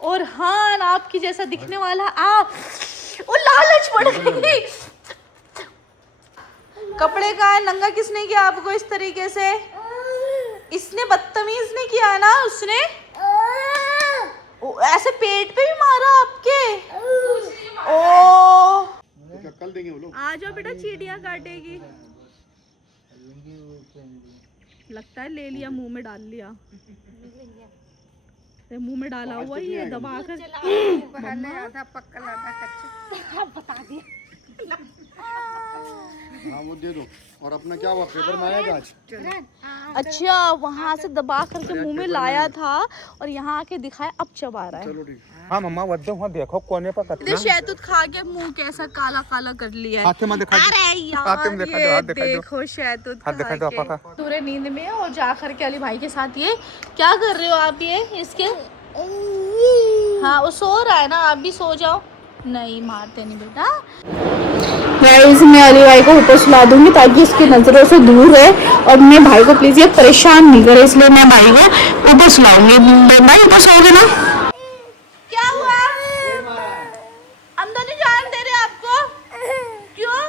और हाँ आपकी जैसा दिखने वाला आप। ओ लालच पड़ गई। कपड़े का है नंगा किसने किया आपको इस तरीके से? इसने बदतमीज ने किया ना उसने। ऐसे पेट पे भी मारा आपके। ओ कल देंगे वो लोग। आ जाओ बेटा चींटियां काटेगी। लगता है ले लिया मुंह में डाल लिया। मुंह में डाला हुआ ये दबा कर आधा पक्का आधा कच्चा बता दिया। हाँ वो दे दो। और अपना क्या हुआ पेपर में आएगा आज? अच्छा वहाँ से दबा करके मुंह में लाया था और यहाँ आके दिखाया अब चबा रहा है। चलो ठीक। हाँ मम्मा वद्दे वहाँ देखो कोने पर कतना शहतूत खा के मुंह कैसा काला काला कर लिया है। हाथ में दिखा दो। अरे हाथ में यार दिखा दो, ये हाथ दिखा दो। देखो शहतूत हाथ दिखा दो खा आपा के पूरे नींद में और जा करके अली भाई के साथ ये क्या कर रहे हो आप ये इसके? हाँ वो सो रहा है ना आप भी सो जाओ। नहीं मारते नहीं बेटा। मैं अली भाई को ऊपर सुला दूंगी ताकि इसकी नजरों से दूर रहे और मैं भाई को प्लीज ये परेशान नहीं करे इसलिए मैं भाई को ऊपर सुलाऊंगी। भाई ऊपर सोओगे ना? क्या हुआ? अंदर नहीं जाने दे रहे आपको? क्यों?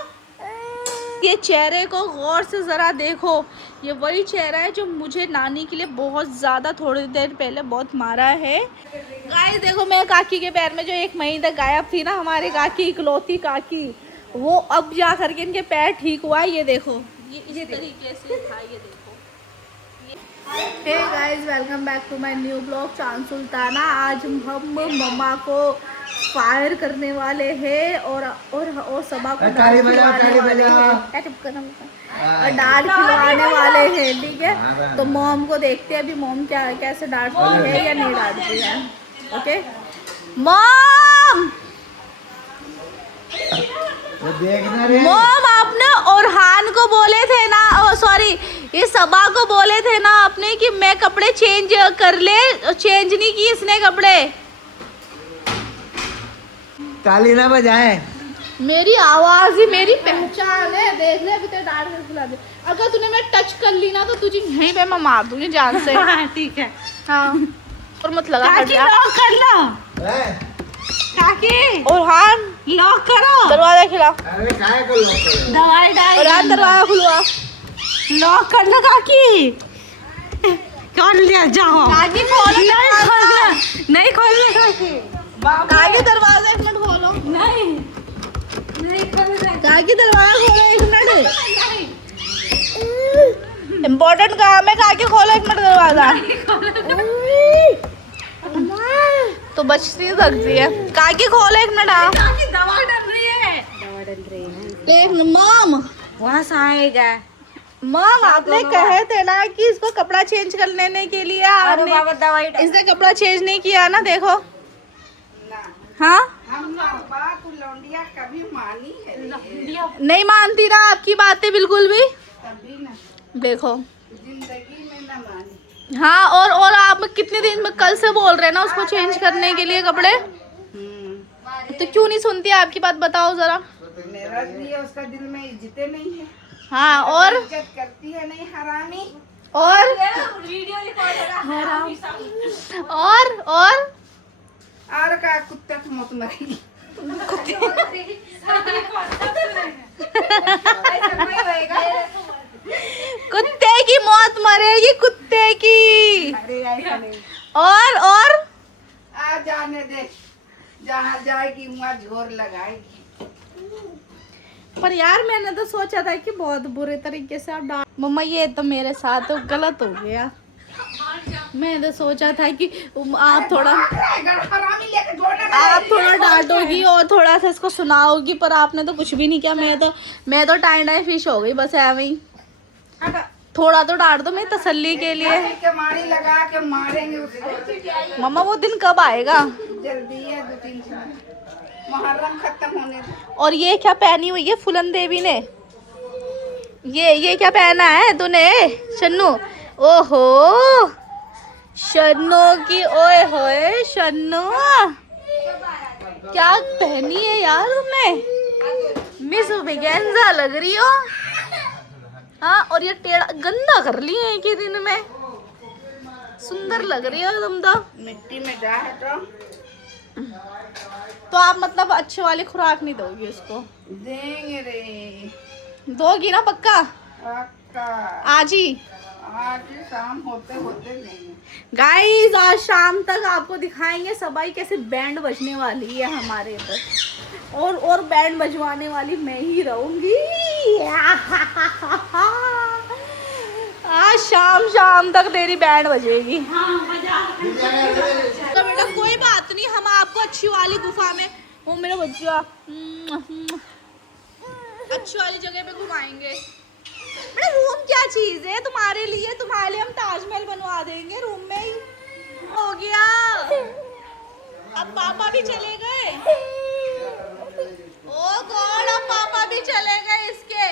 ये चेहरे को गौर से जरा देखो। ये वही चेहरा है जो मुझे नानी के लिए बहुत ज्यादा थोड़ी देर पहले बहुत मारा है। गाइस देखो मैं काकी के पैर में जो एक महीने तक गायब थी ना हमारे काकी इकलौती काकी, वो अब जा करके इनके पैर ठीक हुआ है। ये देखो ये तरीके से था। ये देखो। Hey guys welcome back to my new blog Chand Sultana. आज हम मम्मा को फायर करने वाले हैं और सबा को डाल खिलवाने वाले हैं और डाल खिलवाने वाले हैं। ठीक है तो मॉम को देखते हैं अभी मॉम क्या कैसे डांटती है या नहीं डांटती है। ओके मॉम मॉम आपने ओरहान को बोले थे ना सॉरी ये सबा को बोले थे ना आपने कि मैं कपड़े चेंज कर ले, चेंज नहीं की इसने कपड़े। ताली ना बजाए। मेरी आवाज ही मेरी पहचान है। देख ले अभी तो डांट कर खिला दे। अगर तूने मैं टच कर ली ना तो तुझे यहीं पे मैं मार दूंगी जान से। ठीक है हाँ और मत लगा हट जा। लॉक कर लो काकी। और हाँ लॉक करो दरवाजा खिला अरे काय को लॉक करो? दवाई डाल और आज दरवाजा खुलवा। लॉक कर लो काकी। कर लिया जाओ काकी खोलो नहीं खोलना नहीं खोलना काकी। काकी दरवाजा एक मिनट खोलो। नहीं नहीं खोलना काकी दरवाजा खोलो एक मिनट। इम्पोर्टेंट काम है काकी खोलो एक मिनट दरवाजा। तो बचती सकती है काकी खोलो एक मिनट। आप काकी दवा डल रही है। एक मॉम वहाँ से आएगा। मॉम आपने कहे थे ना कि इसको कपड़ा चेंज कर लेने के लिए आपने बाबा दवाई इसने कपड़ा चेंज नहीं किया ना। देखो हाँ हम बात लौंडिया कभी मानी है नहीं मानती ना आपकी बातें बिल्कुल भी। कभी ना देखो जिंदगी में ना मानी। हाँ और आप कितने दिन में कल से बोल रहे हैं ना उसको चेंज करने के लिए कपड़े, तो क्यों नहीं सुनती आपकी बात बताओ जरा। मेरा लिए उसका दिल में इज्जत नहीं है। हाँ और इज्जत करती है नहीं हरामी। और और का कुत्ता की मौत मरी। कुत्ते की मौत मरेगी कुत्ते की। और आ जाने दे जहाँ जाएगी वहाँ झोर लगाएगी। पर यार मैंने तो सोचा था कि बहुत बुरे तरीके से आप डांट। मम्मा ये तो मेरे साथ तो गलत हो गया। मैंने तो सोचा था कि आप थोड़ा डांटोगी और थोड़ा सा इसको सुनाओगी पर आपने तो कुछ भी नहीं किया। मैं तो टाइम फिश हो गई बस ऐਵੇਂ ही। थोड़ा तो डांट दो मेरी तसल्ली के लिए। मारी लगा के मारेंगे उसको। मम्मा वो दिन कब आएगा? जल्दी है 2-3 दिन मुहर्रम खत्म होने दो। और ये क्या पहनी हुई है फुलन देवी ने? ये क्या पहना है तूने शन्नू? ओहो शन्नू की ओए होए शन्नू क्या पहनी है यार तुमने? मिस विगेंजा लग रही हो। हाँ और ये टेढ़ा गंदा कर लिए एक ही दिन में। सुंदर लग रही हो तुम तो। मिट्टी में जा हटो। तो आप मतलब अच्छे वाली खुराक नहीं दोगी उसको? देंगे रे। दोगी ना पक्का? पक्का। आज ही? आज शाम होते होते देंगे। गाइस आज शाम तक आपको दिखाएंगे सबाई कैसे बैंड बजने वाली है हमारे इधर, और बैंड बजवाने वाली मैं ही रहूंगी। आज शाम तक तेरी बैंड बजेगी। तो बेटा कोई बात नहीं, हम आपको अच्छी वाली गुफा में, वो मेरा बच्चा अच्छी वाली जगह पे घुमाएंगे। बेटा रूम क्या चीज है तुम्हारे लिए हम ताजमहल बनवा देंगे रूम में ही। हो गया। अब पापा भी चले गए। ओ गॉड, अब पापा भी चले गए इसके।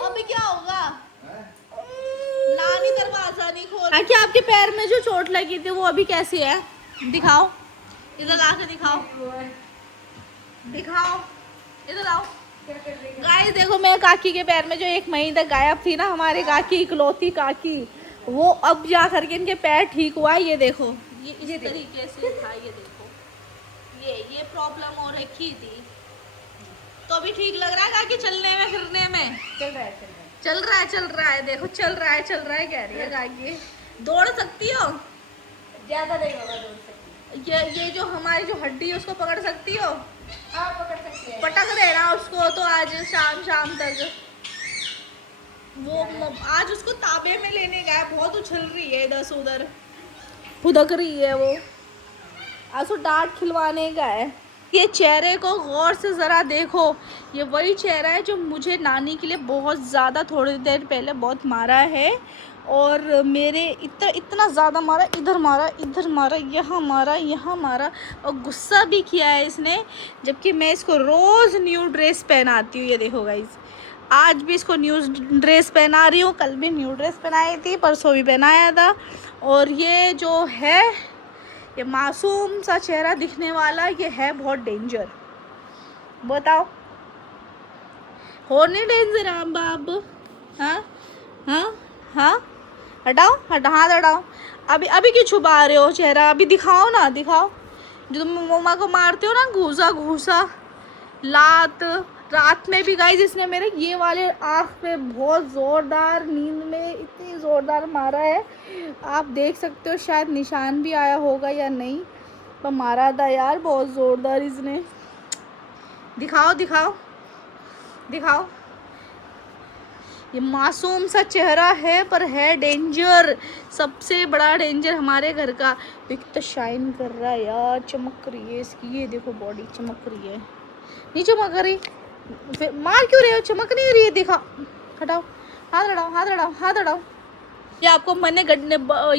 अभी क्या होगा? नानी दरवाजा नहीं खोल। क्या आपके पैर में जो चोट लगी थी वो अभी कैसी है? दिखाओ, इधर लाके दिखाओ, दिखाओ, इधर आओ। गाइस देखो, मैं काकी के पैर में जो 1 महीने तक गायब थी ना, हमारे काकी इकलौती काकी, वो अब जा करके इनके पैर ठीक हुआ है। ये देखो, ये तरीके से था। ये देखो, ये प्रॉब्लम हो रखी थी, तो अभी ठीक लग रहा है काकी चलने में फिरने में? चल रहा है। देखो चल रहा है कह रही है काकी। दौड़ सकती हो? ज्यादा नहीं होगा, दौड़ सकती। ये जो हमारी जो हड्डी है उसको पकड़ सकती हो? हाँ, पकड़ सकते हैं। पटक देना उसको तो आज शाम तक। वो आज उसको ताबे में लेने गया, बहुत उछल रही है इधर से उधर, फुदक रही है वो। आज उसको डांट खिलवाने का है। ये चेहरे को गौर से ज़रा देखो, ये वही चेहरा है जो मुझे नानी के लिए बहुत ज़्यादा थोड़ी देर पहले बहुत मारा है, और मेरे इतना ज़्यादा मारा, इधर मारा, यहाँ मारा, और गुस्सा भी किया है इसने। जबकि मैं इसको रोज़ न्यू ड्रेस पहनाती हूँ। ये देखो गाइस, आज भी इसको न्यू ड्रेस पहना रही हूँ, कल भी न्यू ड्रेस पहनाई थी, परसों भी पहनाया था। और ये जो है, ये मासूम सा चेहरा दिखने वाला, ये है बहुत डेंजर। बताओ, हो नहीं डेंजर आम बाब? हाँ, हटाओ, हाथ हटाओ। अभी क्यों छुपा रहे हो चेहरा? अभी दिखाओ ना, दिखाओ। जो तुम मम्मा को मारते हो ना घूसा लात, रात में भी गाइस इसने मेरे ये वाले आँख पे बहुत ज़ोरदार, नींद में इतनी ज़ोरदार मारा है। आप देख सकते हो, शायद निशान भी आया होगा या नहीं, पर मारा था यार बहुत ज़ोरदार इसने। दिखाओ। ये मासूम सा चेहरा है, पर है डेंजर। सबसे बड़ा डेंजर हमारे घर का। कितना शाइन कर रहा है यार, चमक रही है इसकी। ये देखो बॉडी चमक रही है, नहीं चमक रही? मार क्यों रहे हो? चमक नहीं रही है, दिखा। हटाओ, हाथ हटाओ। ये आपको मैंने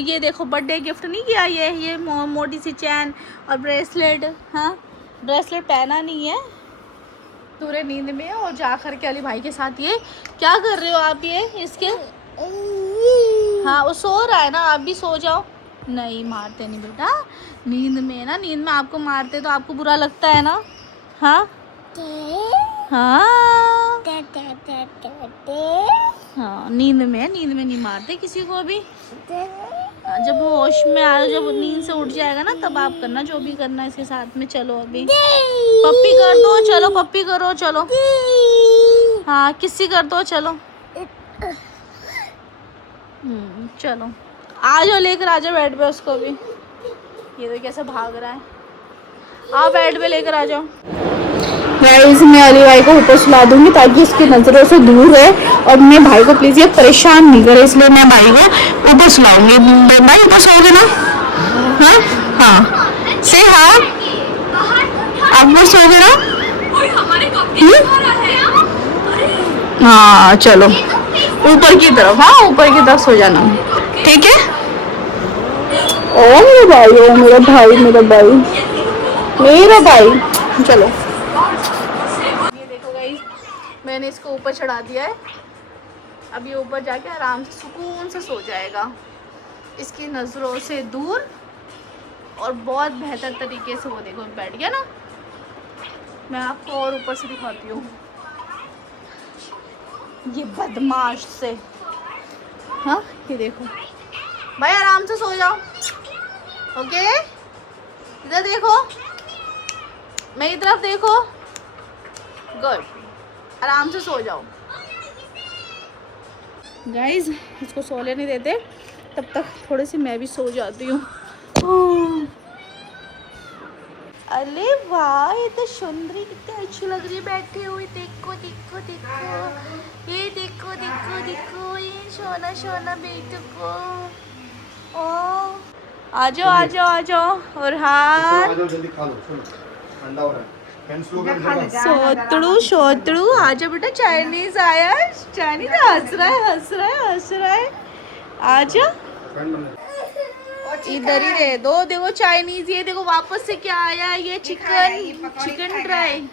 ये देखो बर्थडे गिफ्ट नहीं किया, ये मोटी सी चैन और ब्रेसलेट। हाँ, ब्रेसलेट पहना नहीं है, पूरे नींद में है। और जा कर के अली भाई के साथ ये क्या कर रहे हो आप? ये इसके, हाँ वो सो रहा है ना, आप भी सो जाओ। नहीं मारते नहीं बेटा, नींद में ना, नींद में आपको मारते तो आपको बुरा लगता है ना? हाँ, नींद में नहीं मारते किसी को भी। जब होश में आए, जब नींद से उठ जाएगा ना, तब आप करना जो भी करना इसके साथ में। चलो अभी पप्पी कर दो, चलो पप्पी करो, चलो। हाँ, किसी कर दो, चलो। चलो आ जाओ, लेकर आ जाओ बेड पे उसको भी। ये तो कैसे भाग रहा है। आप बेड पे लेकर आ जाओ। गाइस मैं अली भाई को ऊपर सुला दूंगी ताकि उसकी नज़रों से दूर रहे, और मैं भाई को प्लीज़ ये परेशान नहीं करे, इसलिए मैं भाई को ऊपर सुलाऊंगी। भाई ऊपर सोओगे ना? हाँ से हाँ, आप ऊपर सोओगे ना? हाँ चलो ऊपर की तरफ, हाँ ऊपर की तरफ सो जाना, ठीक है? ओ मेरा भाई, चलो। ये देखो गाइस, मैंने इसको ऊपर चढ़ा दिया है। अब ये ऊपर जाके आराम से सुकून से सो जाएगा, इसकी नज़रों से दूर, और बहुत बेहतर तरीके से। वो देखो बैठ गया ना। मैं आपको और ऊपर से दिखाती हूँ ये बदमाश से। हाँ ये देखो, भाई आराम से सो जाओ। ओके, इधर देखो, मेरी तरफ देखो। गुड, आराम से सो जाओ। गाइज इसको सोने नहीं देते, तब तक थोड़ी सी मैं भी सो जाती हूँ। अरे वाह, ये तो सुंदरी कितनी अच्छी लग रही है बैठी हुई। देखो देखो देखो, ये देखो देखो देखो, ये सोना सोना बेटू को। ओ आ जाओ आ जाओ आ जाओ। और हाँ, आ जाओ जल्दी खा लो, सुनो ठंडा हो रहा है। फ्रेंड्स लोग सोतड़ू सोतड़ू आ जाओ बेटा। चाइनीज आया, चाइनीज हंस रहा है हंस रहा है हंस रहा है। आ जाओ, इधर ही दे दो। देखो चाइनीज, ये देखो वापस से क्या आया, ये chicken, chicken dry.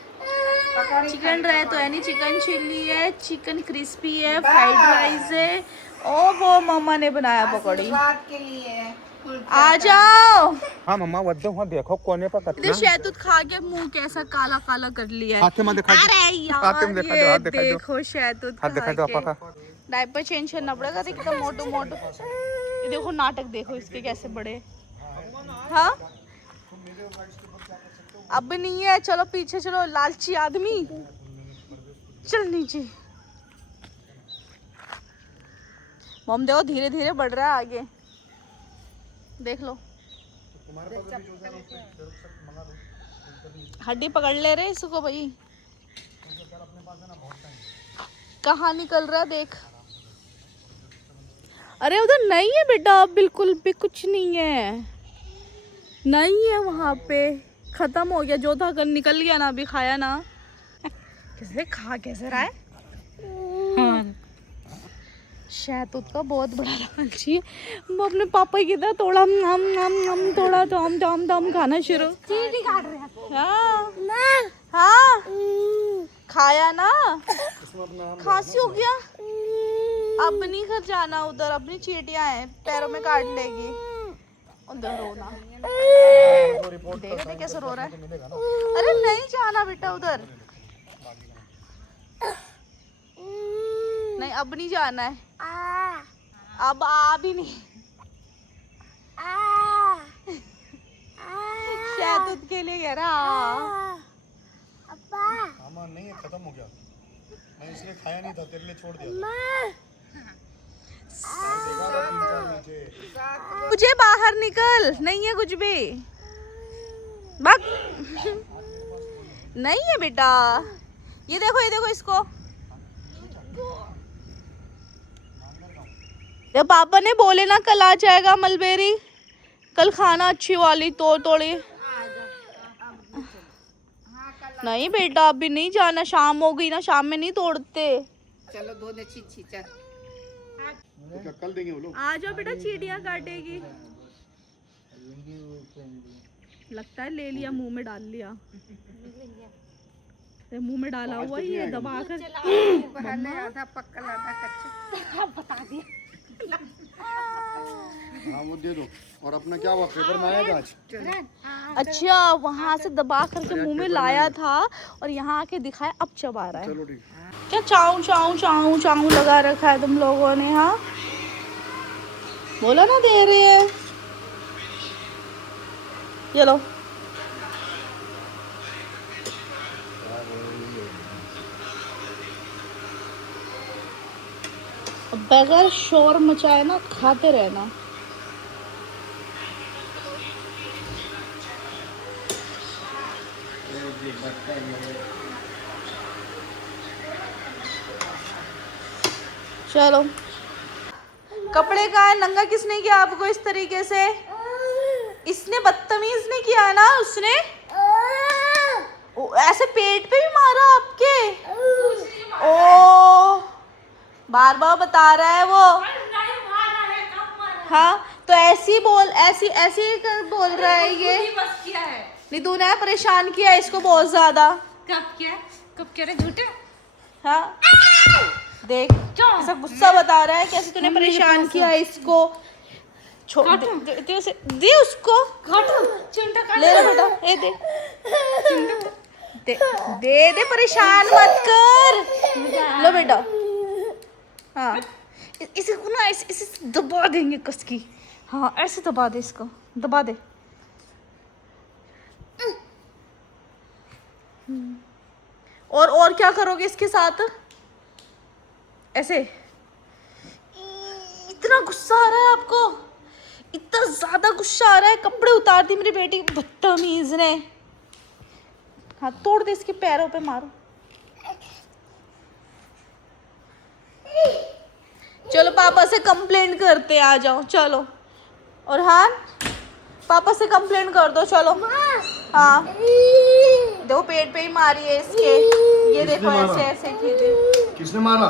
Chicken dry तो है नहीं, चिकन चिल्ली है, चिकन क्रिस्पी है, फ्राइड राइस है। ओ वो मम्मा ने बनाया पकौड़ी। बात के लिए आ जाओ। हाँ मम्मा वद्दे वहाँ देखो कोने पर इधर कतना शहतूत खा के मुंह कैसा काला काला कर लिया है। हाथ में दिखा दो। अरे हाथ में यार, दिखा दो, ये हाथ दिखा दो। देखो शहतूत हाथ दिखा दो खा पापा के। का। डायपर चेंज करना पड़ेगा। देख कितना मोटू मोटू। ये देखो नाटक देखो इसके कैसे बड़े। हाँ अब नहीं है, चलो पीछे चलो। लालची आदमी, चल नीचे। मम देखो धीरे धीरे बढ़ रहा है आगे, देख लो। हड्डी पकड़ ले रहे इसको भाई। कहाँ निकल रहा देख। अरे उधर नहीं है बेटा, बिल्कुल भी कुछ नहीं है, नहीं है वहाँ पे। खत्म हो गया जो था, कल निकल गया ना, अभी खाया ना। कैसे खा कैसे रहा है। हाँ। शहतूत का बहुत बड़ा लालची है। वो अपने पापा की तरह थोड़ा हम थोड़ा तो हम खाना शुरू। चीटी काट रहे हैं। हाँ हाँ खाया ना, खांसी हो गया। अब नहीं घर जाना उधर, अपनी चीटियां हैं पैरों में काट लेगी। उधर रोना, देख दे कैसे रो रहा है। अरे नहीं जाना बेटा उधर, नहीं अब नहीं जाना है। अब आ भी नहीं। शहतूत के लिए कह रहा। मामा नहीं है, खत्म हो गया। मैं इसलिए खाया नहीं था, तेरे लिए छोड़ दिया। मुझे बाहर निकल, नहीं है कुछ भी। बक नहीं है बेटा। ये देखो इसको। जब पापा ने बोले ना कल आ जाएगा मलबेरी, कल खाना अच्छी वाली तोड़ी। नहीं बेटा अभी नहीं जाना, शाम हो गई ना, शाम में नहीं तोड़ते। चलो दो ने छी चल। तो क्या कल देंगे वो लोग? आ जाओ बेटा, चींटियां काटेगी। लगता है ले लिया, मुंह में डाल लिया। मुंह में डाला हुआ ये दबा कर। आधा पक्का आधा कच्चा बता दिया। हाँ वो दे दो। और अपना क्या हुआ, पेपर में आएगा आज? अच्छा वहां से दबा करके मुंह में लाया था और यहाँ आके दिखाया, अब चबा रहा है। चलो ठीक। क्या चाऊ चाऊ चाऊ चाऊ लगा रखा है तुम लोगों ने। हाँ बोला ना दे रहे हैं। चलो बगैर शोर मचाए ना खाते रहना। चलो कपड़े का है, नंगा किसने किया आपको इस तरीके से? इसने बदतमीज ने किया है ना उसने। ऐसे पेट पे भी मारा आपके। ओ बार बार बता रहा है वो। हाँ तो ऐसी बोल, ऐसी बोल रहा है ये। बस किया है। निधु ने परेशान किया इसको बहुत ज्यादा। कब क्या रे झूठे। हाँ देख ऐसा गुस्सा बता रहा है, कैसे तूने परेशान किया इसको। दे उसको, ले लो बेटा, ये दे परेशान मत कर। लो बेटा। हाँ इसे को ना इसे दबा देंगे कस की। हाँ ऐसे दबा दे इसको, दबा दे। और क्या करोगे इसके साथ? ऐसे। इतना गुस्सा आ रहा है आपको, इतना ज्यादा गुस्सा आ रहा है। कपड़े उतार दी मेरी बेटी बदतमीज ने। हाँ तोड़ दे इसके पैरों पे, मारो। चलो पापा से कंप्लेंट करते हैं, आ जाओ चलो। और हाँ पापा से कंप्लेंट कर दो, चलो। हाँ देखो पेट पे ही मारी है इसके, ये देखो ऐसे ऐसे की थी। किसने मारा?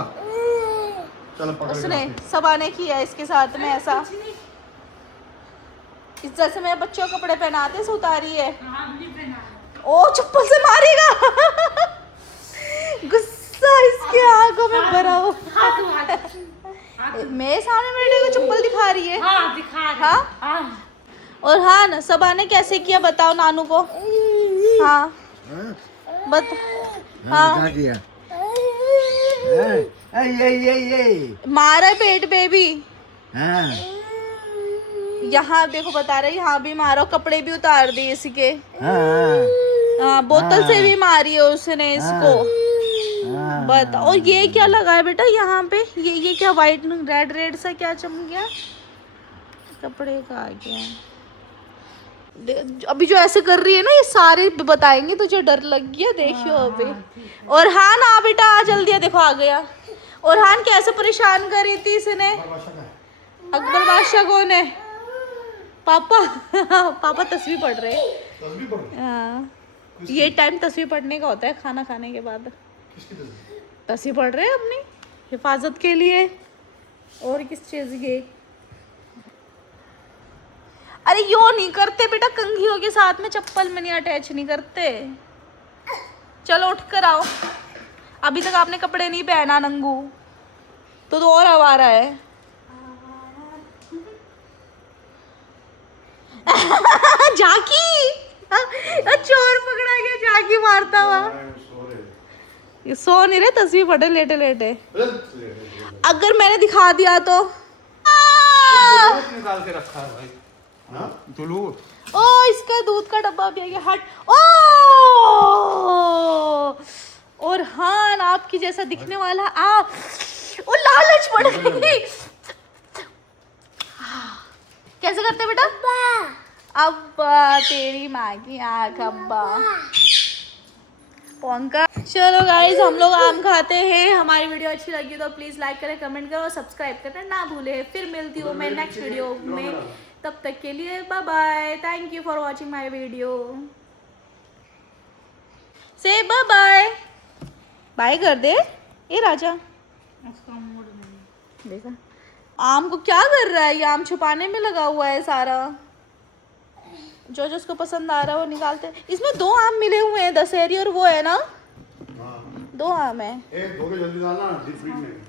चलो पकड़ के उसने, रखो। सबा ने किया इसके साथ में ऐसा। इस जैसे मेरे बच्चों को कपड़े पहनाते से उतारी है। ओ चप्पल से मारेगा। गुस्सा इसके आंखों में भरा हो। मेरे सामने बेटे को चप्पल दिखा रही है। हाँ दिखा रही। हाँ और हाँ ना सबा ने कैसे किया बताओ नानू को। हाँ बता। हाँ क्या किया? ये मारा पेट पे भी। हाँ यहाँ देखो बता रहे, यहाँ भी मारो, कपड़े भी उतार दिए इसके। हाँ हाँ बोतल से भी मारी है उसने इसको। हाँ। बता। और ये क्या लगा है बेटा यहाँ पे? ये क्या वाइट रेड रेड सा क्या चमक गया? कपड़े का आ गया। अभी जो ऐसे कर रही है ना, ये सारे बताएंगे तुझे, डर लग गया देखियो अभी। और हाँ ना बेटा आ जल्दी, देखो आ गया। और हाँ कैसे परेशान कर रही थी इसने। अकबर बादशाह कौन है? पापा। पापा तस्वीर पढ़ रहे हैं। तस्वीर पढ़। हाँ ये टाइम तस्वीर पढ़ने का होता है, खाना खाने के बाद। किसकी तस्वीर? तस्वीर पढ़ रहे हैं अपनी हिफाजत के लिए। और किस चीज़ की? अरे यो नहीं करते बेटा, कंघियों के साथ में चप्पल में नहीं अटैच नहीं करते। चलो उठ कर आओ, अभी तक आपने कपड़े नहीं पहना नंगू, तो और आवारा है। झाकी। चोर पकड़ा गया, झाकी मारता हुआ। ये सो नहीं रहे, तस्वीर पढ़े लेटे लेटे। अगर मैंने दिखा दिया तो निकाल के रखा है भाई। हाँ? जुलूस। ओ इसका दूध का डब्बा भी आ गया। हट। ओ और हाँ आपकी जैसा दिखने वाला आप। ओ लालच पड़ गई। कैसे करते बेटा? अब्बा तेरी माँ की आँख अब्बा। पौंका। चलो गाइज हम लोग आम खाते हैं। हमारी वीडियो अच्छी लगी तो प्लीज़ लाइक करें, कमेंट करो, सब्सक्राइब करना ना भूले। फिर मिलती हूँ मैं नेक्स्ट वीडियो में, तब तक के लिए bye bye. Thank you for watching my video. Say bye bye. Bye कर दे ए राजा। देखा आम को क्या कर रहा है, ये आम छुपाने में लगा हुआ है सारा। जो जो उसको पसंद आ रहा है वो निकालते। इसमें 2 आम मिले हुए हैं, दशहरी और वो है ना। हाँ। 2 आम है। धो के जल्दी डालना डीप फ्रीज में।